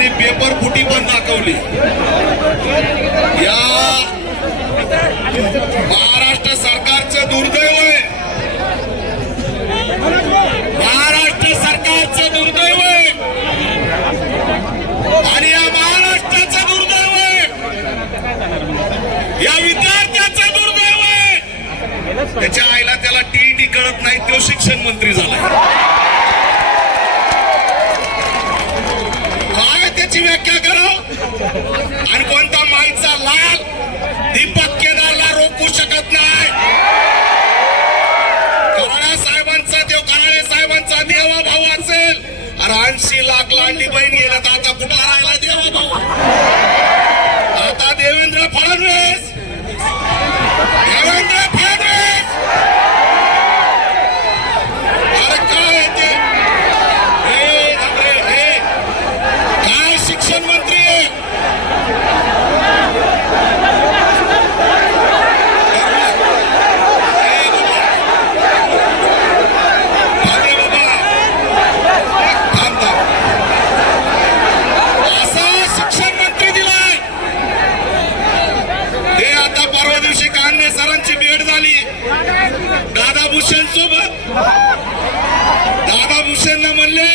त्यांनी पेपर फुटी पण दाखवली। या महाराष्ट्र सरकारचं दुर्दैव आहे, महाराष्ट्र सरकारचं दुर्दैव आहे आणि या महाराष्ट्राचं दुर्दैव आहे, या विद्यार्थ्याचं दुर्दैव आहे। त्याच्या आईला त्याला टीईटी कळत नाही, तो शिक्षण मंत्री झाला। त्याची व्याख्या करा आणि कोणता माईचा लाल दीपक केदारला रोखू शकत नाही। कराळे साहेबांचा देवा भाऊ असेल अरे 80 लाख लांडी बहीण गेला तर आता कुठला राहिला देवा भाऊ? आता देवेंद्र फडणवीस अरे काय ते काय शिक्षण मंत्री आहे? असा शिक्षण मंत्री दिलाय ते आता परवा दिवशी कांगणे सरांची भेट झाली दादा भूषण सोबत। दादा भूषणला म्हणले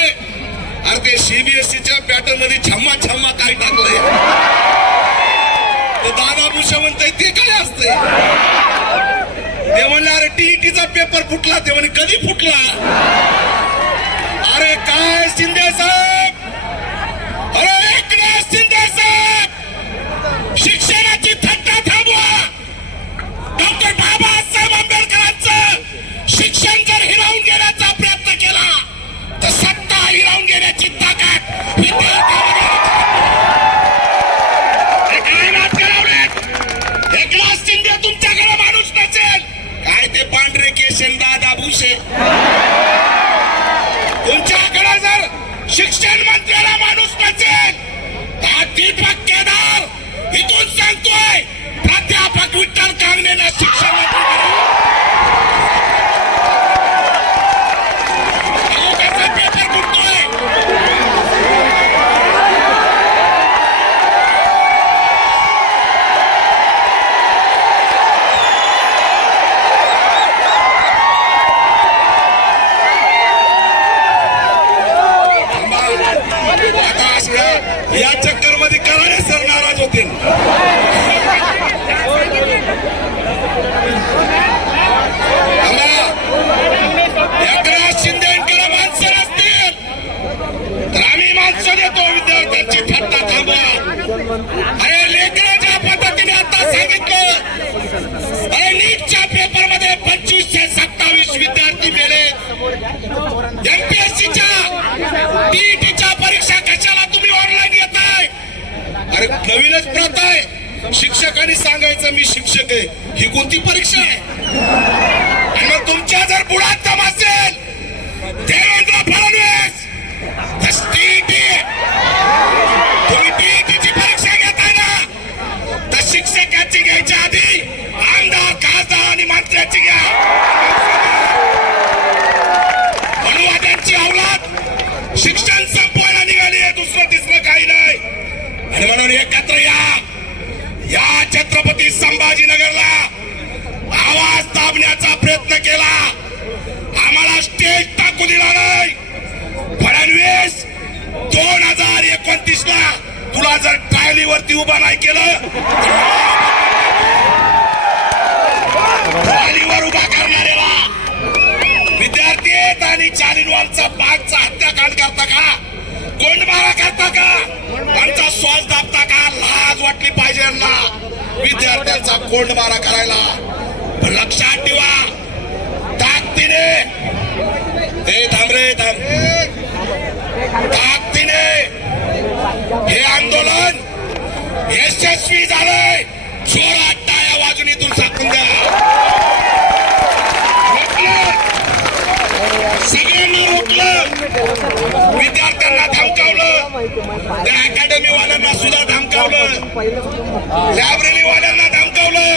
अरे ते सीबीएसईच्या पॅटर्न मध्ये छम्मा काय टाकलंय? तर दादा भूषण म्हणताय ते काय असतंय? ते म्हणले अरे टीईटीचा पेपर फुटला। ते म्हणे कधी फुटला? अरे काय शिंदे साहेब, अरे एकनाथ शिंदे साहेब, शिक्षणाची थट्टा थांबवा। डॉक्टर बाबासाहेब आंबेडकरांचं शिक्षण जर हिरावून घेण्याचा प्रयत्न केला तर सत्ता हिरावून घेण्याची ताकद विद्यार्थ्यांमध्ये एकनाथ शिंदे तुमच्याकडे माणूस नसेल काय ते पांढरे केशन दादा भुसे, तुमच्याकडे जर शिक्षण मंत्र्याला माणूस नसेल तर दीपक केदार इथून सांगतोय प्राध्यापक विठ्ठल कांगणेंना शिक्षण मंत्री पेपर फुटतोय। या चक्कर मध्ये कराळे सर नाराज होते। एकनाथ शिंदेकडे माणसं नसतील तर आम्ही माणसं देतो। विद्यार्थ्यांची थट्टा थांबवा। अरे लेकरं ज्या पद्धतीने आता सांगितलं, अरे नीटच्या पेपर मध्ये 2527 विद्यार्थी मेले। एमपीएससीच्या टीईटीच्या परीक्षा कशाला तुम्ही ऑनलाईन घेताय? अरे नवीनच प्रथा आहे, शिक्षकांनी सांगायचं मी शिक्षक आहे। ही कोणती परीक्षा आहे? आणि मग तुमच्या जर बुडात दम असेल देवेंद्र फडणवीस तुम्ही टीईटीची परीक्षा घेताय ना तर शिक्षकाची घ्यायच्या आधी आमदार खासदार आणि मंत्र्याची घ्या। अनुवादांची अवलाद शिक्षण संपवायला निघाली आहे, दुसरं तिसरं काही नाही। आणि म्हणून एकत्र या छत्रपती संभाजीनगरला आवाज दाबण्याचा प्रयत्न केला, आम्हाला स्टेज टाकू दिला नाही। फडणवीस 2029 ला तुला जर ट्रायलीवरती उभा नाही केलं ट्रायलीवर उभा करणाऱ्याला विद्यार्थी आहेत आणि जालियनवालाचा बागचा हत्याकांड करता का? कोंडमारा करता का? आमचा श्वास दाबता का? लाज वाटली पाहिजे यांना विद्यार्थ्यांचा कोंडमारा करायला। पण लक्षात ठेवा ताकदीने ताकदीने हे आंदोलन यशस्वी झालंय। जोरात टाळ्या वाजून इथून सांगून द्या। सगळ्यांना रोखलं, विद्यार्थ्यांना धमकावलं, त्या अकॅडमी वाल्यांना सुद्धा धमकावलं, लायब्ररी वाल्यांना धमकावलं।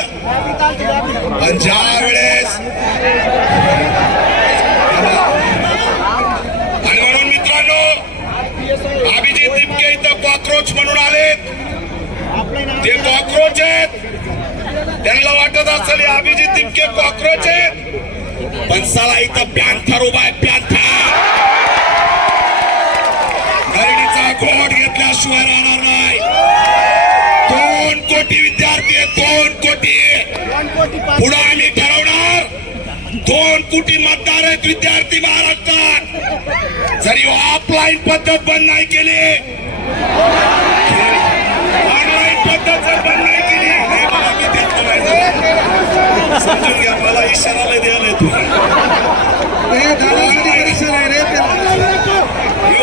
पण ज्या वेळेस आणि म्हणून मित्रांनो अभिजित दिपके इथं त्यांना वाटत असेल हे अभिजित तितके कॉक्रोच आहेत, पण साला इथं पॅन्थर उभा आहे, पॅन्थर. घरडीचा घोट घेतल्याशिवाय राहणार नाही. 2 कोटी विद्यार्थी आहेत, 2 कोटी. पुढे आम्ही ठरवणार 2 कोटी मतदार आहेत विद्यार्थी महाराष्ट्रात. जरी ऑफलाईन पद्धत बंद नाही केली, ऑनलाईन पद्धत जर बंद नाही केली, नाही बाबा मी देतो नाही, समजून घ्या, मला इशाराला द्यायला तू.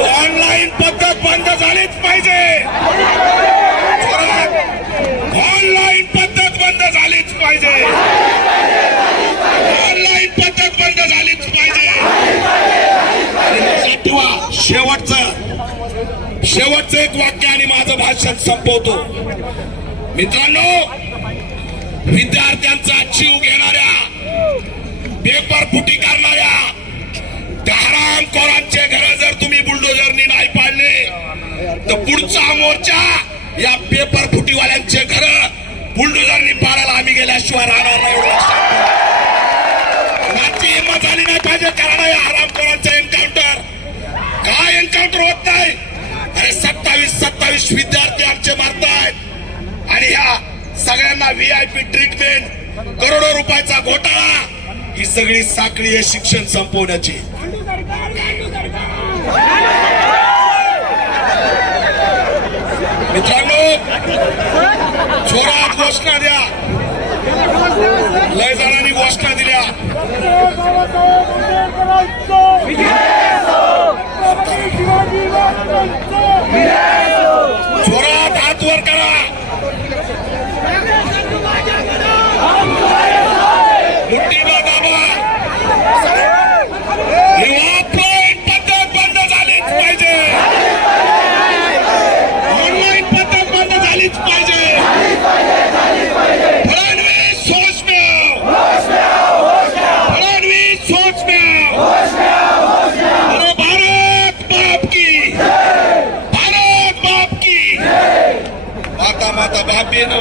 ऑनलाईन पद्धत बंद झालीच पाहिजे. ऑनलाईन पद्धत बंद झालीच पाहिजे. ऑनलाईन पद्धत बंद झालीच पाहिजे. शेवटचं एक वाक्य आणि माझं भाषण संपवतो. मित्रांनो, विद्यार्थ्यांचा जीव घेणाऱ्या, पेपर फुटी करणाऱ्या त्या हरामखोरांचे घर जर तुम्ही बुलडोजरनी नाही पाडले तर पुढचा मोर्चा या पेपर फुटीवाल्यांचे घर बुलडोजरनी पाडायला आम्ही गेल्याशिवाय राहणार नाही. माझी हिंमत झाली नाही पाहिजे कारण या हरामखोरांचा एन्काउंटर. काय एन्काउंटर होत नाही? अरे 27 विद्यार्थी आमचे मारतायत आणि ह्या सगळ्यांना VIP ट्रीटमेंट, करोडो रुपयाचा घोटाळा, ही सगळी साखळी आहे शिक्षण संपवण्याची. मित्रांनो, जोरात घोषणा द्या. लय जणांनी घोषणा दिल्या. जोरात हात वर करा. मुठ्ठीभर दाबा. ऑफलाईन पद्धत बंद झालीच पाहिजे. ऑनलाईन पद्धत बंद झालीच पाहिजे. फडणवीस सोच में आओ. फडणवीस सोच में आओ. अरे भारत बाप की, भारत बाप की. माता बाप ये ना.